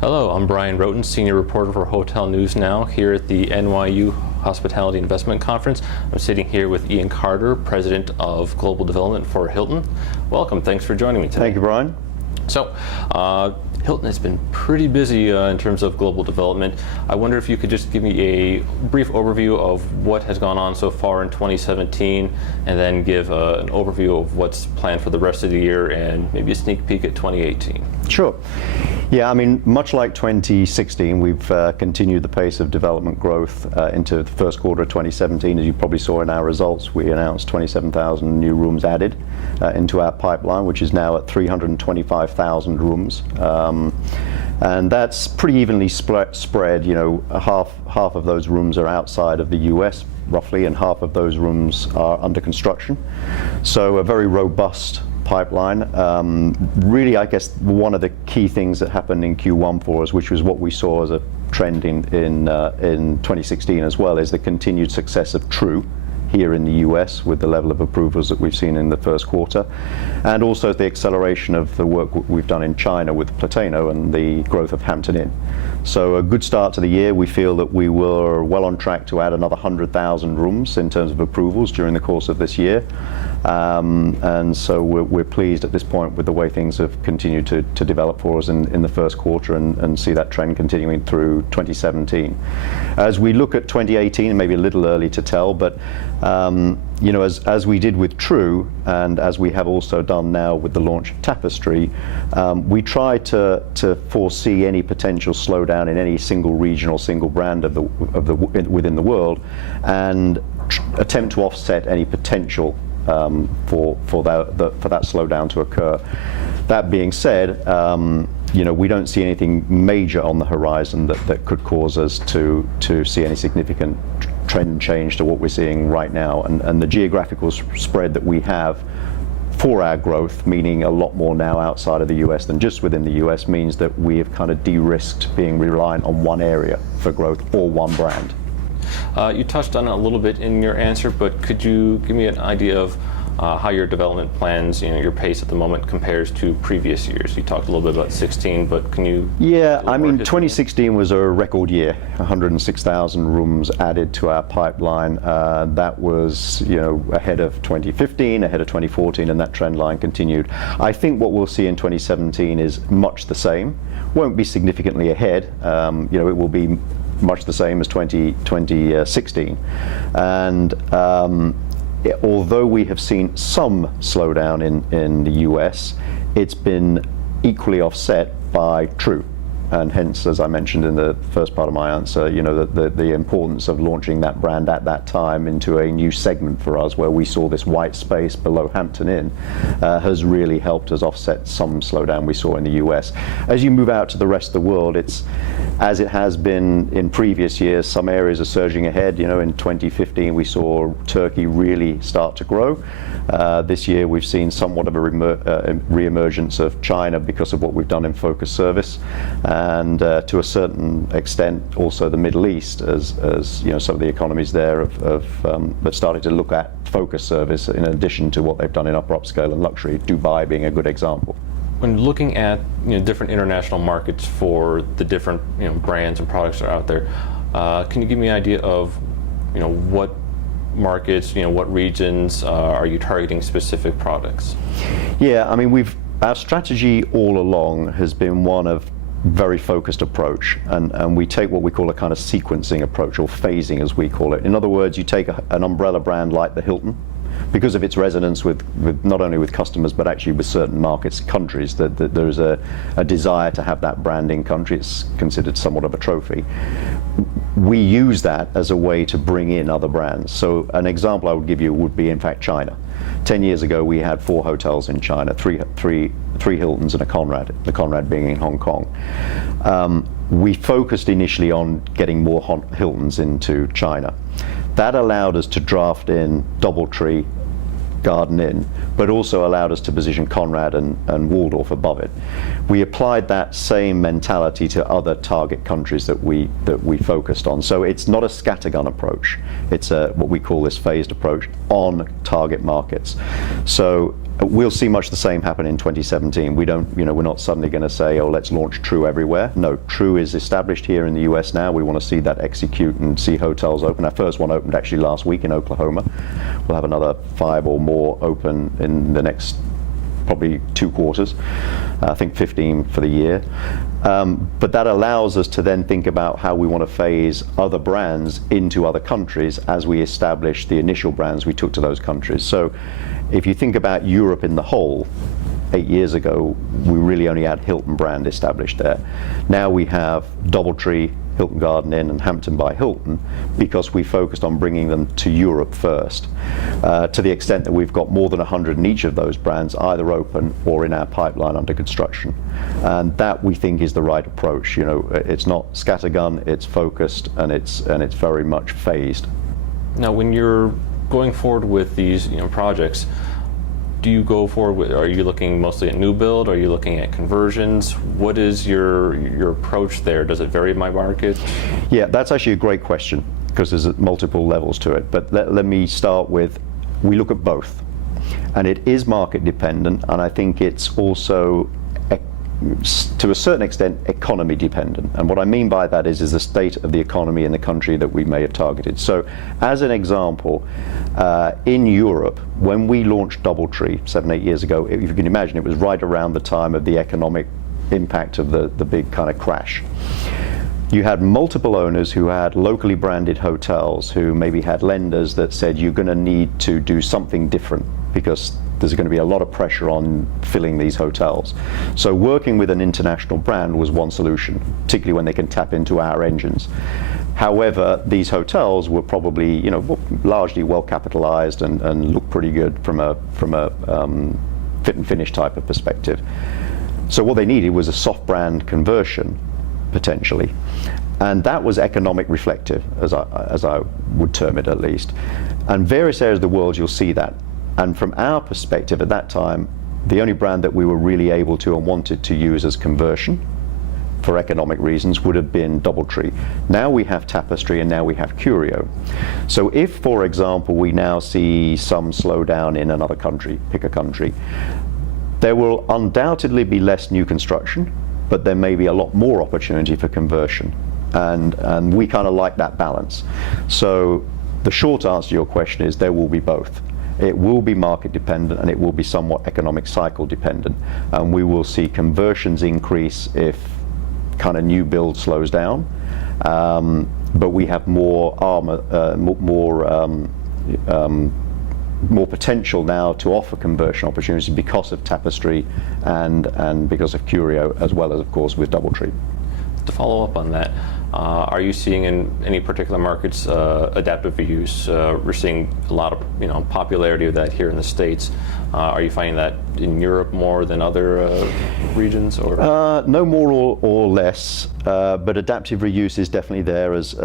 Hello, I'm Bryan Wroten, Senior Reporter for Hotel News Now here at the NYU Hospitality Investment Conference. I'm sitting here with Ian Carter, President of Global Development for Hilton. Welcome, thanks for joining me today. Thank you, Bryan. So, Hilton has been pretty busy in terms of global development. I wonder if you could just give me a brief overview of what has gone on so far in 2017, and then give an overview of what's planned for the rest of the year and maybe a sneak peek at 2018. Sure. Yeah, I mean, much like 2016, we've continued the pace of development growth into the first quarter of 2017. As you probably saw in our results, we announced 27,000 new rooms added into our pipeline, which is now at 325,000 rooms. And that's pretty evenly spread. You know, half of those rooms are outside of the US, roughly, and half of those rooms are under construction. So a very robust pipeline. Really, I guess one of the key things that happened in Q1 for us, which was what we saw as a trend in 2016 as well, is the continued success of True here in the US with the level of approvals that we've seen in the first quarter, and also the acceleration of the work we've done in China with Plateno and the growth of Hampton Inn. So a good start to the year. We feel that we were well on track to add another 100,000 rooms in terms of approvals during the course of this year. And so we're pleased at this point with the way things have continued to develop for us in the first quarter, and see that trend continuing through 2017. As we look at 2018, maybe a little early to tell, but you know, as we did with True, and as we have also done now with the launch of Tapestry, we try to foresee any potential slowdown in any single region or single brand within the world, and attempt to offset any potential for that slowdown to occur. That being said, you know, we don't see anything major on the horizon that could cause us to see any significant trend change to what we're seeing right now. And the geographical spread that we have for our growth, meaning a lot more now outside of the US than just within the US, means that we have kind of de-risked being reliant on one area for growth or one brand. You touched on it a little bit in your answer, but could you give me an idea of how your development plans, you know, your pace at the moment compares to previous years? You talked a little bit about 16, but can you? Yeah, I mean, 2016 was a record year. 106,000 rooms added to our pipeline. That was, you know, ahead of 2015, ahead of 2014, and that trend line continued. I think what we'll see in 2017 is much the same. Won't be significantly ahead. You know, it will be much the same as 2016. And although we have seen some slowdown in the US, it's been equally offset by True. And hence, as I mentioned in the first part of my answer, you know, the importance of launching that brand at that time into a new segment for us, where we saw this white space below Hampton Inn, has really helped us offset some slowdown we saw in the US. As you move out to the rest of the world, it's as it has been in previous years. Some areas are surging ahead. You know, in 2015 we saw Turkey really start to grow. This year we've seen somewhat of a re-emergence of China because of what we've done in focus service, and to a certain extent also the Middle East, as you know, some of the economies there have started to look at focus service in addition to what they've done in upper upscale and luxury, Dubai being a good example. When looking at, you know, different international markets for the different, you know, brands and products that are out there, can you give me an idea of, you know, what markets, you know, what regions are you targeting specific products? Yeah, I mean, our strategy all along has been one of very focused approach, and we take what we call a kind of sequencing approach, or phasing as we call it. In other words, you take an umbrella brand like the Hilton, because of its resonance with not only with customers but actually with certain markets, countries, that there's a desire to have that brand in country. It's considered somewhat of a trophy. We use that as a way to bring in other brands. So an example I would give you would be, in fact, China. 10 years ago we had 4 hotels in China, three Hiltons and a Conrad, the Conrad being in Hong Kong. We focused initially on getting more Hiltons into China. That allowed us to draft in DoubleTree, Garden Inn, but also allowed us to position Conrad and Waldorf above it. We applied that same mentality to other target countries that we focused on. So it's not a scattergun approach. It's what we call this phased approach on target markets. So we'll see much the same happen in 2017. We don't, we're not suddenly going to say, oh, let's launch True everywhere. No, True is established here in the US now. We want to see that execute and see hotels open. Our first one opened actually last week in Oklahoma. We'll have another 5 or more open in the next probably 2 quarters. I think 15 for the year. But that allows us to then think about how we want to phase other brands into other countries as we establish the initial brands we took to those countries. So if you think about Europe in the whole, 8 years ago, we really only had Hilton brand established there. Now we have DoubleTree, Hilton Garden Inn, and Hampton by Hilton, because we focused on bringing them to Europe first, to the extent that we've got more than 100 in each of those brands, either open or in our pipeline under construction. And that, we think, is the right approach. It's not scattergun, it's focused, and it's very much phased. Now, when you're going forward with these projects, do you go forward with, are you looking mostly at new build? Are you looking at conversions? What is your approach there? Does it vary by market? Yeah, that's actually a great question, because there's multiple levels to it. But let me start with, we look at both. And it is market dependent, and I think it's also, to a certain extent, economy dependent. And what I mean by that is the state of the economy in the country that we may have targeted. So as an example, in Europe, when we launched DoubleTree 7-8 years ago, if you can imagine, it was right around the time of the economic impact of the big kind of crash. You had multiple owners who had locally branded hotels, who maybe had lenders that said, you're going to need to do something different because there's going to be a lot of pressure on filling these hotels. So working with an international brand was one solution, particularly when they can tap into our engines. However, these hotels were probably, largely well capitalized and looked pretty good from a fit and finish type of perspective. So what they needed was a soft brand conversion, potentially. And that was economic reflective, as I would term it at least. And various areas of the world, you'll see that. And from our perspective at that time, the only brand that we were really able to and wanted to use as conversion for economic reasons would have been DoubleTree. Now we have Tapestry, and now we have Curio. So if, for example, we now see some slowdown in another country, pick a country, there will undoubtedly be less new construction, but there may be a lot more opportunity for conversion. And we kind of like that balance. So the short answer to your question is there will be both. It will be market dependent, and it will be somewhat economic cycle dependent. And we will see conversions increase if kind of new build slows down. But we have more potential now to offer conversion opportunities because of Tapestry and because of Curio, as well as, of course, with DoubleTree. To follow up on that, are you seeing in any particular markets adaptive reuse? We're seeing a lot of popularity of that here in the States. Are you finding that in Europe more than other regions? Or no more or less, but adaptive reuse is definitely there as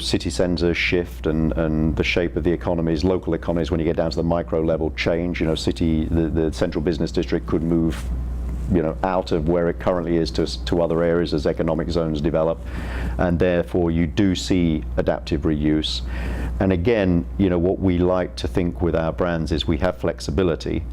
city centers shift and the shape of the economies, local economies, when you get down to the micro level, change. The central business district could move out of where it currently is to other areas as economic zones develop, and therefore you do see adaptive reuse. And again, what we like to think with our brands is we have flexibility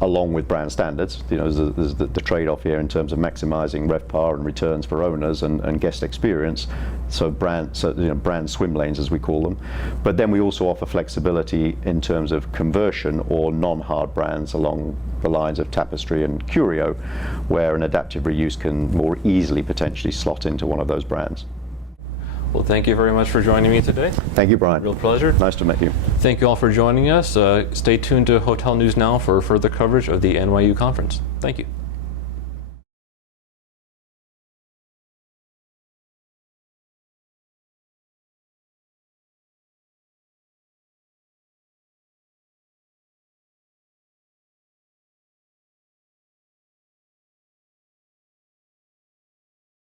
along with brand standards. There's the trade-off here in terms of maximizing RevPAR and returns for owners and guest experience. So brand swim lanes, as we call them. But then we also offer flexibility in terms of conversion or non-hard brands along the lines of Tapestry and Curio, where an adaptive reuse can more easily potentially slot into one of those brands. Well, thank you very much for joining me today. Thank you, Bryan. Real pleasure. Nice to meet you. Thank you all for joining us. Stay tuned to Hotel News Now for further coverage of the NYU conference. Thank you.